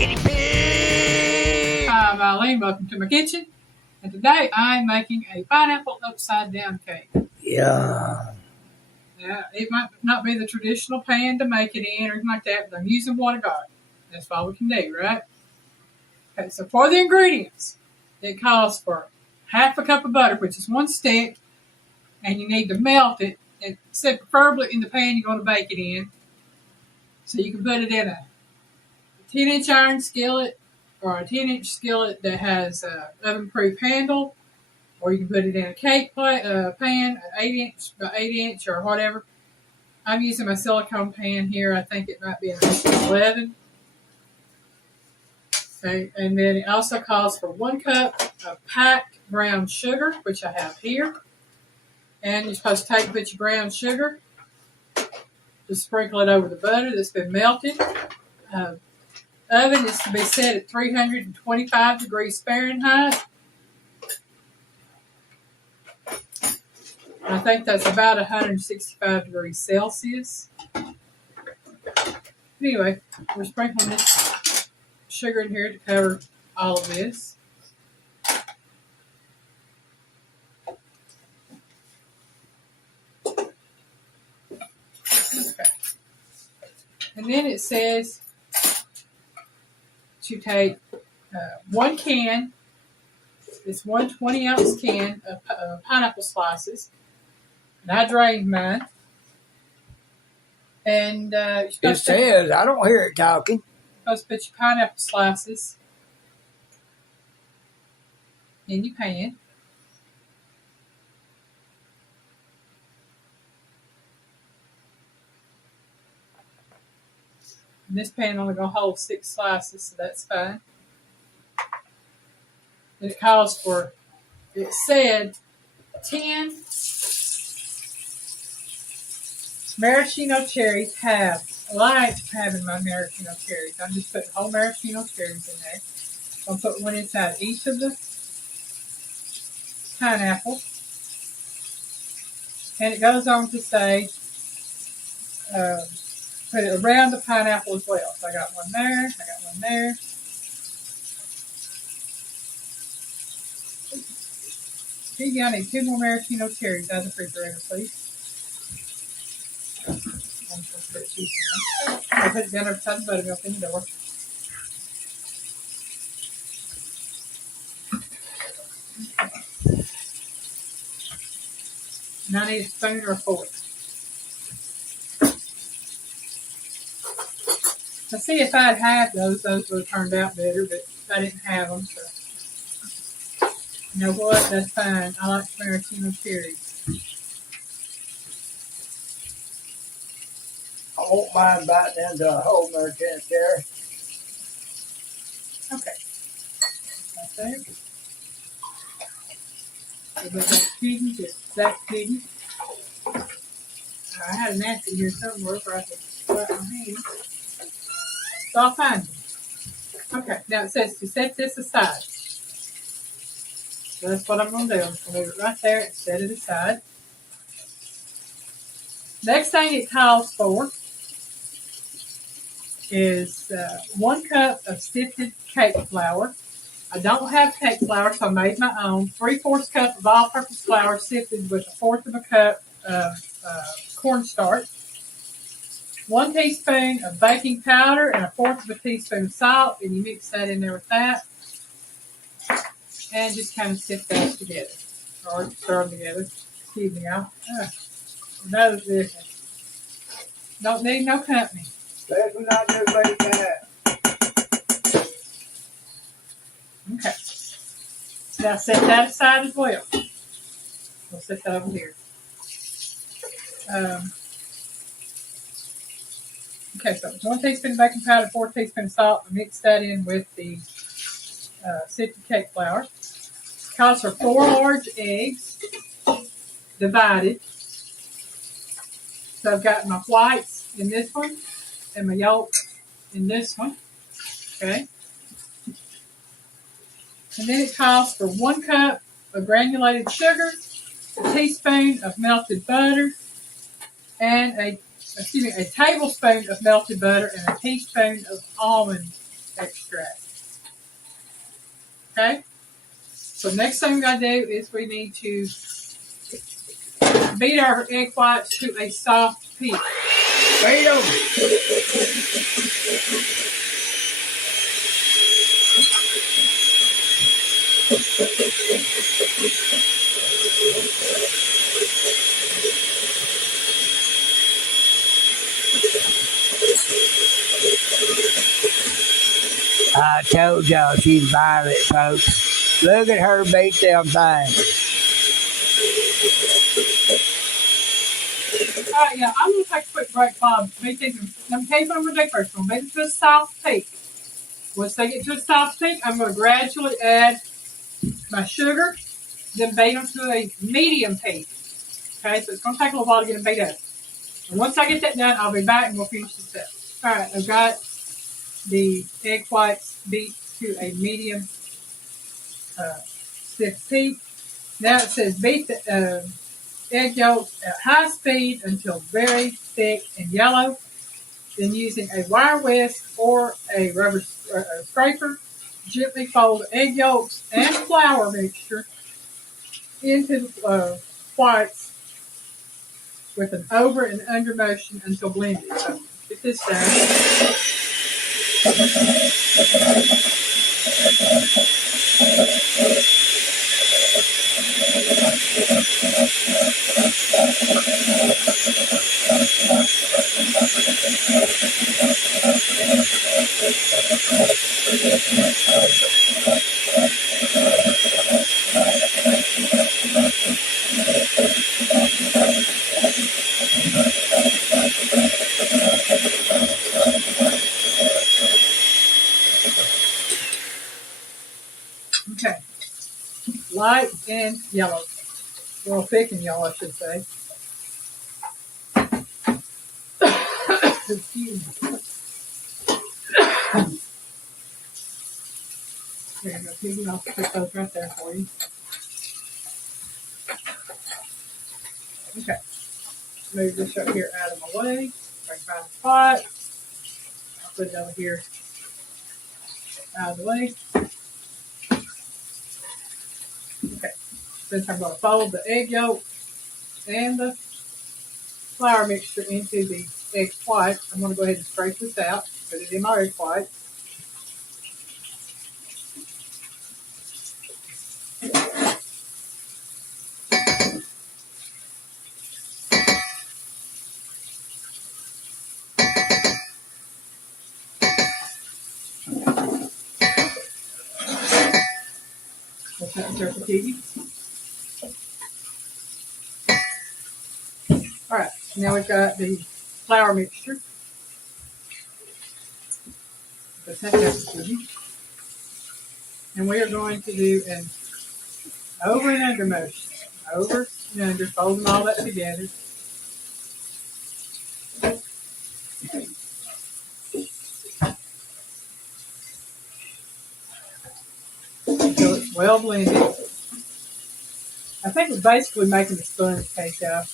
guinea pig! Hi, I'm Alyne. Welcome to my kitchen. And today I'm making a pineapple upside down cake. Yeah. Now, it might not be the traditional pan to make it in or anything like that, but I'm using what I got. That's all we can do, right? Okay, so for the ingredients, it calls for half a cup of butter, which is 1 stick, and you need to melt it, and preferably in the pan you're going to bake it in. So you can put it in a 10-inch iron skillet or a 10-inch skillet that has an oven-proof handle, or you can put it in a cake pan, an 8-inch by 8-inch or whatever. I'm using my silicone pan here. I think it might be an 11. Okay, and then it also calls for 1 cup of packed brown sugar, which I have here. And you're supposed to put your brown sugar, just sprinkle it over the butter that's been melted. Oven is to be set at 325 degrees Fahrenheit. I think that's about 165 degrees Celsius. Anyway, we're sprinkling this sugar in here to cover all of this. Okay. And then it says to take 1 can, this 1 20-ounce can of pineapple slices. And I drained mine. And It says, I don't hear it talking. You're supposed to put your pineapple slices in your pan. And this pan only going to hold 6 slices, so that's fine. And it calls for, it said 10 maraschino cherries. I like having my maraschino cherries. I'm just putting whole maraschino cherries in there. I'll put 1 inside each of the pineapples. And it goes on to say, put it around the pineapple as well. So I got 1 there, I got 1 there. Gee, I need 2 more maraschino cherries out of the refrigerator, please. I'm just going to put these in. I'll put it down over the buttermilk in the door. And I need a spoon or a fork. So see, if I'd had those would have turned out better, but I didn't have them, so. You know what? That's fine. I like maraschino cherries. I won't mind biting into a whole maraschino cherry. Okay. Right there. We've got that kidney, just that kidney. I had a napkin here somewhere where I could wipe my hands. So I'll find it. Okay, now it says to set this aside. So that's what I'm going to do. I'm going to leave it right there and set it aside. Next thing it calls for is 1 cup of sifted cake flour. I don't have cake flour, so I made my own. 3/4 cup of all-purpose flour sifted with 1/4 of a cup of cornstarch. 1 teaspoon of baking powder and 1/4 of a teaspoon of salt, and you mix that in there with that. And just kind of sift those together. Or stir them together. Excuse me, y'all. No different. Don't need no company. Let's not do like that. Okay. Now set that aside as well. We'll set that over here. Okay, so 1 teaspoon of baking powder, 4 teaspoons of salt. Mix that in with the sifted cake flour. Calls for 4 large eggs divided. So I've got my whites in this one and my yolk in this one. Okay. And then it calls for 1 cup of granulated sugar, a teaspoon of melted butter, and a tablespoon of melted butter and a teaspoon of almond extract. Okay? So next thing we gotta do is we need to beat our egg whites to a soft peak. Beat 'em. I told y'all she's violent, folks. Look at her beat them things. Alright, yeah, I'm gonna take a quick break, Bob. Let me tell you what I'm gonna do first. I'm gonna beat it to a soft peak. Once they get to a soft peak, I'm gonna gradually add my sugar, then beat them to a medium peak. Okay, so it's gonna take a little while to get them beat up. And once I get that done, I'll be back and we'll finish the step. Alright, I've got the egg whites beat to a medium stiff peak. Now it says beat the egg yolks at high speed until very thick and yellow. Then using a wire whisk or a rubber scraper, gently fold egg yolks and flour mixture into the whites with an over and under motion until blended. So get this done. Okay. Light and yellow. Well, thick and yellow, I should say. Excuse me. There you go, Piggy. I'll put those right there for you. Okay. Move this up here out of my way. Bring find the pot. I'll put it over here out of the way. Okay. Since I'm going to fold the egg yolk and the flour mixture into the egg white, I'm going to go ahead and scrape this out. Put it in my egg white. Put that in Turkey Piggy. Alright, now we've got the flour mixture. Put that in Turkey Piggy. And we are going to do an over and under motion. Over and under, folding all that together. So it's well blended. I think we're basically making a sponge cake out.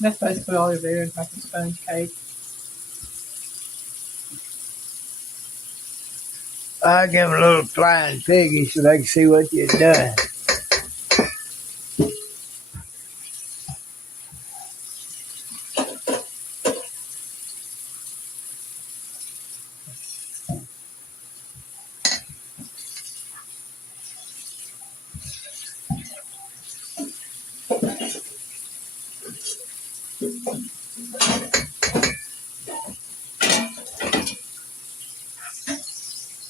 That's basically all you're doing, making a sponge cake. I give them a little flying piggy so they can see what you've done.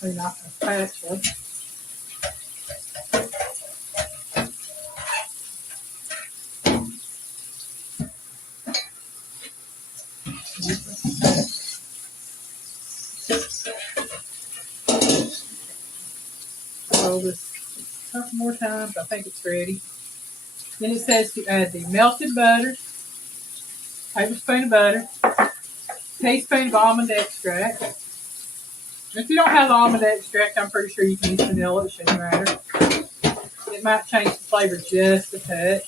Clean off the spatula. Roll this a couple more times. I think it's ready. Then it says to add the melted butter, tablespoon of butter, teaspoon of almond extract. If you don't have the almond extract, I'm pretty sure you can use vanilla. It shouldn't matter. It might change the flavor just a touch.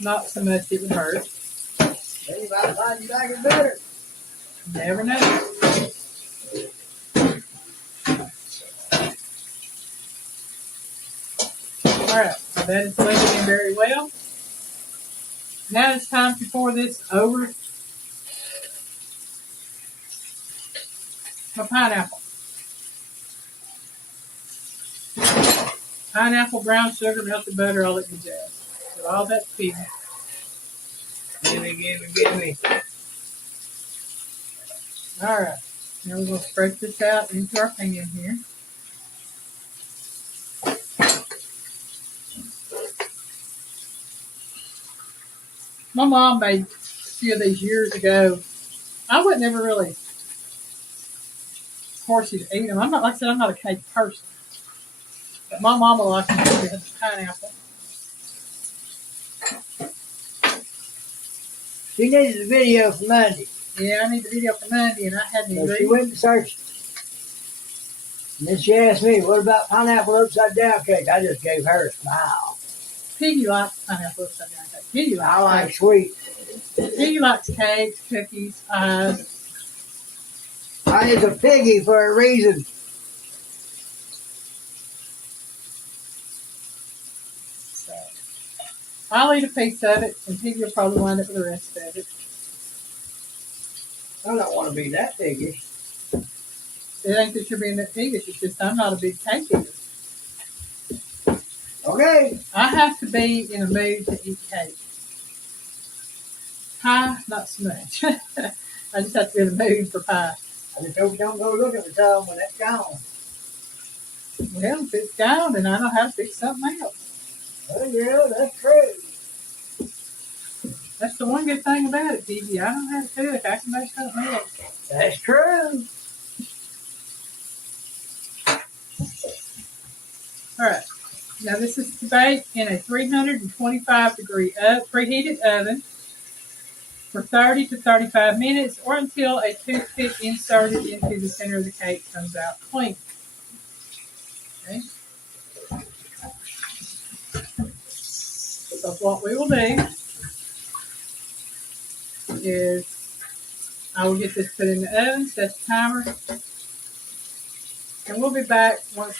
Not so much it would hurt. You might find you like it better. Never know. Alright, so that is blended in very well. Now it's time to pour this over my pineapple. Pineapple, brown sugar, melted butter, all that good jazz. So all that pig. Give me. Alright, now we're going to spread this out into our pan here. My mom made a few of these years ago. I would never really force you to eat them. I'm not, like I said, I'm not a cake person. But my mama likes them with the pineapple. She needed a video for Monday. Yeah, I need the video for Monday, and I hadn't So even she went and searched it. And then she asked me, what about pineapple upside down cake? I just gave her a smile. Piggy likes pineapple upside down cake. Piggy likes I like cake. sweet. Piggy likes cakes, cookies, pies. I is a piggy for a reason. So I'll eat a piece of it, and Piggy will probably wind up with the rest of it. I don't want to be that piggy. It ain't that you're being that piggish, it's just I'm not a big cake eater. Okay. I have to be in a mood to eat cake. Pie, not so much. I just have to be in a mood for pie. I just hope you don't go look at the time when that's gone. Well, if it's gone, then I know how to fix something else. Oh, yeah, that's true. That's the one good thing about it, Piggy. I know how to do it. I can make something else. That's true. All right. Now this is to bake in a 325 degree preheated oven for 30 to 35 minutes or until a toothpick inserted into the center of the cake comes out clean. Okay. So what we will do is I will get this put in the oven, set the timer, and we'll be back once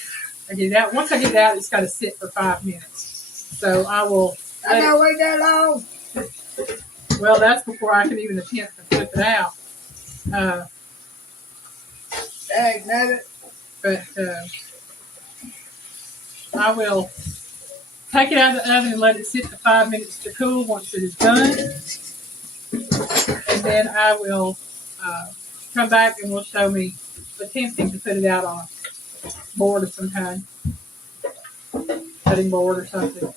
I get it out. Once I get it out, it's got to sit for 5 minutes. So I will. I gotta wait that long. Well, that's before I can even attempt to flip it out. Dang, nabbit. But I will take it out of the oven and let it sit for 5 minutes to cool once it is done. And then I will come back and will show me attempting to put it out on a board of some kind. Cutting board or something.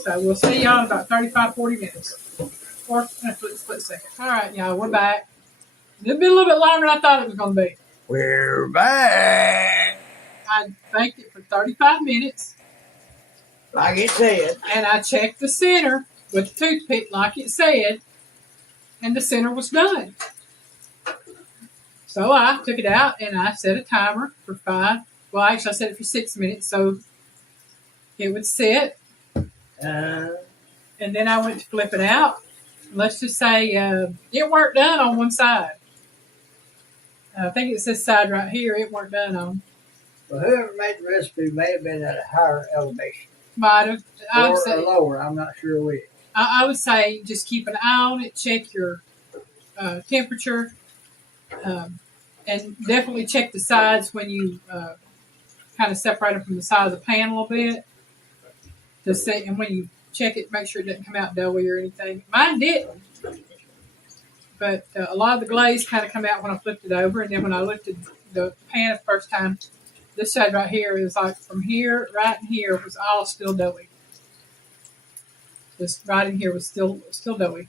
So we'll see y'all in about 35, 40 minutes. Or in a split second. All right, y'all, we're back. It's been a little bit longer than I thought it was going to be. We're back. I baked it for 35 minutes. Like it said. And I checked the center with the toothpick like it said. And the center was done. So I took it out and I set a timer for 5. Well, actually, I set it for 6 minutes so it would sit. And then I went to flip it out. Let's just say it weren't done on one side. I think it's this side right here it weren't done on. Well, whoever made the recipe may have been at a higher elevation. Might have. Or lower, I'm not sure which. I would say just keep an eye on it, check your temperature, and definitely check the sides when you kind of separate them from the side of the pan a little bit. To see, and when you check it, make sure it doesn't come out doughy or anything. Mine didn't, but a lot of the glaze kind of come out when I flipped it over, and then when I lifted the pan the first time, this side right here is like from here, right in here was all still doughy. This right in here was still doughy.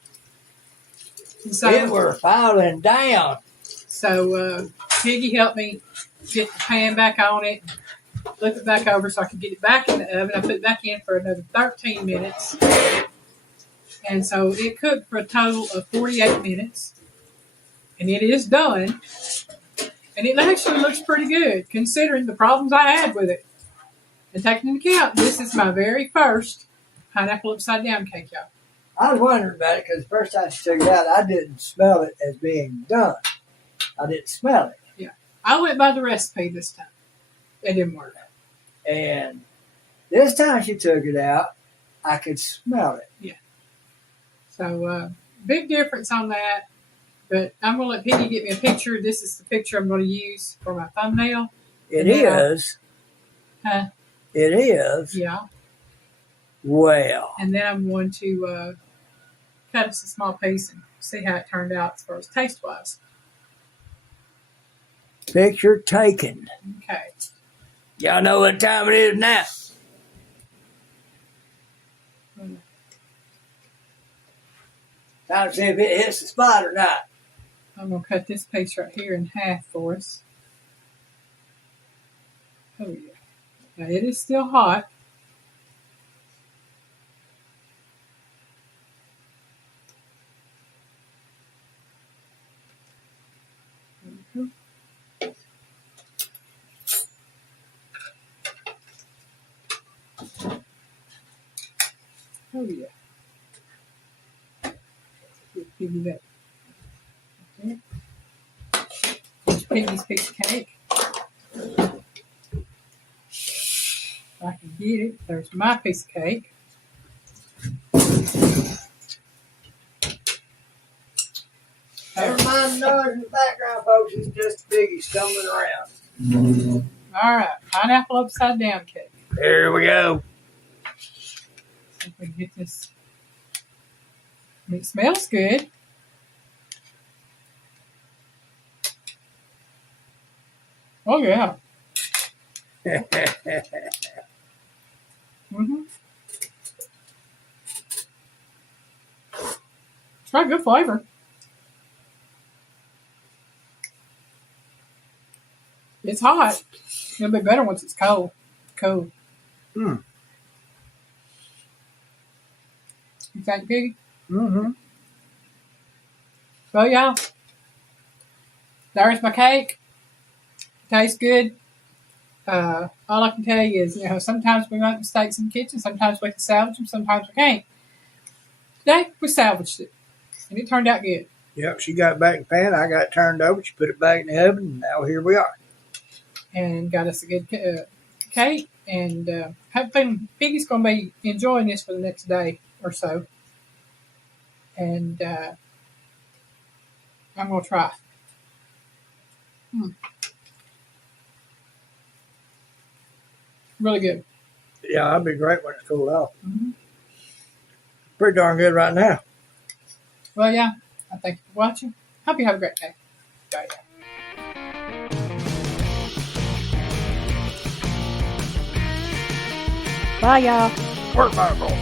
And so, it were falling down. So Piggy helped me get the pan back on it, flip it back over so I could get it back in the oven. I put it back in for another 13 minutes. And so it cooked for a total of 48 minutes. And it is done. And it actually looks pretty good considering the problems I had with it. And taking into account, this is my very first pineapple upside down cake, y'all. I was wondering about it because the first time she took it out, I didn't smell it as being done. I didn't smell it. Yeah. I went by the recipe this time. It didn't work. And this time she took it out, I could smell it. Yeah. So, big difference on that. But I'm going to let Piggy get me a picture. This is the picture I'm going to use for my thumbnail. It is. Huh? It is. Yeah. Well. And then I'm going to cut us a small piece and see how it turned out as far as taste-wise. Picture taken. Okay. Y'all know what time it is now. Time to see if it hits the spot or not. I'm going to cut this piece right here in half for us. Oh, yeah. Now, it is still hot. Oh, yeah. Give you that. Okay. There's Piggy's piece of cake. If I can get it. There's my piece of cake. Never mind the noise in the background, folks. It's just Piggy stumbling around. All right. Pineapple upside down cake. Here we go. See if we can get this. It smells good. Oh, yeah. Mm-hmm. It's got good flavor. It's hot. It'll be better once it's cold. Cold. Mm. You think, Piggy? Mm-hmm. Well, y'all, there's my cake. Tastes good. All I can tell you is, sometimes we make mistakes in the kitchen. Sometimes we can salvage them. Sometimes we can't. Today, we salvaged it. And it turned out good. Yep, she got it back in the pan. I got it turned over. She put it back in the oven. And now here we are. And got us a good cake. And hopefully Piggy's going to be enjoying this for the next day or so. And I'm going to try. Really good. Yeah, that'd be great when it's cooled off. Mm-hmm. Pretty darn good right now. Well, yeah, I thank you for watching. Hope you have a great day. Bye. Bye, y'all. Work, fireball.